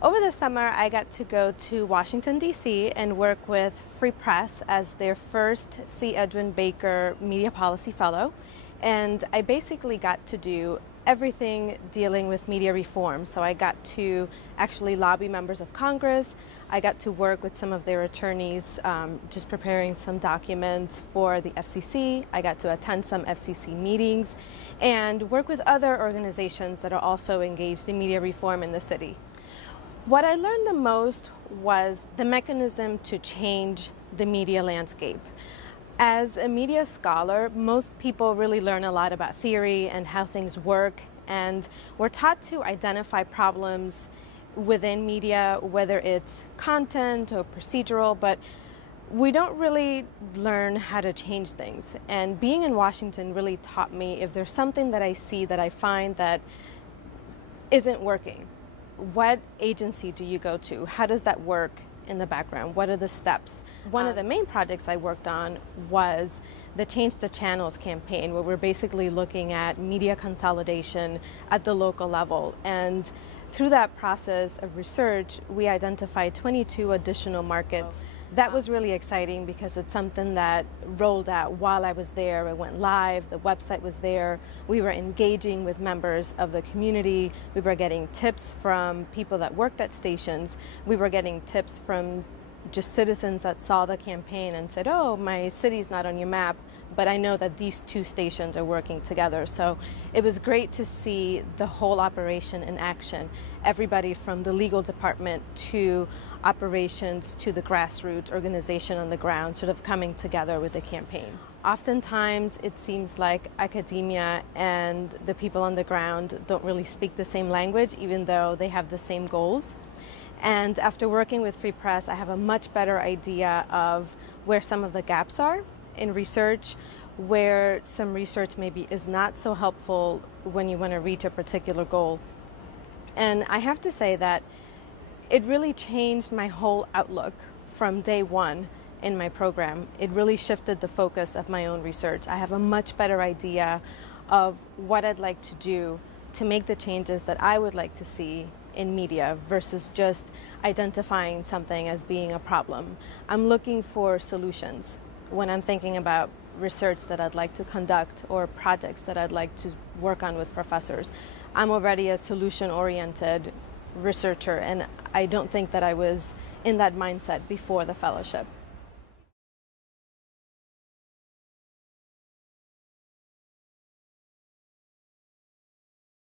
Over the summer, I got to go to Washington, D.C. and work with Free Press as their first C. Edwin Baker Media Policy Fellow. And I basically got to do everything dealing with media reform. So I got to actually lobby members of Congress. I got to work with some of their attorneys, just preparing some documents for the FCC. I got to attend some FCC meetings and work with other organizations that are also engaged in media reform in the city. What I learned the most was the mechanism to change the media landscape. As a media scholar, most people really learn a lot about theory and how things work, and we're taught to identify problems within media, whether it's content or procedural, but we don't really learn how to change things. And being in Washington really taught me if there's something that I see that I find that isn't working, what agency do you go to? How does that work in the background? What are the steps? One of the main projects I worked on was the Change the Channels campaign, where we're basically looking at media consolidation at the local level. And through that process of research, we identified 22 additional markets. That was really exciting because it's something that rolled out while I was there. It went live, the website was there. We were engaging with members of the community. We were getting tips from people that worked at stations. We were getting tips from just citizens that saw the campaign and said, oh, my city's not on your map, but I know that these two stations are working together. So it was great to see the whole operation in action. Everybody from the legal department to operations to the grassroots organization on the ground sort of coming together with the campaign. Oftentimes it seems like academia and the people on the ground don't really speak the same language, even though they have the same goals. And after working with Free Press, I have a much better idea of where some of the gaps are in research, where some research maybe is not so helpful when you want to reach a particular goal. And I have to say that it really changed my whole outlook from day one in my program. It really shifted the focus of my own research. I have a much better idea of what I'd like to do to make the changes that I would like to see in media versus just identifying something as being a problem. I'm looking for solutions when I'm thinking about research that I'd like to conduct or projects that I'd like to work on with professors. I'm already a solution-oriented researcher, and I don't think that I was in that mindset before the fellowship.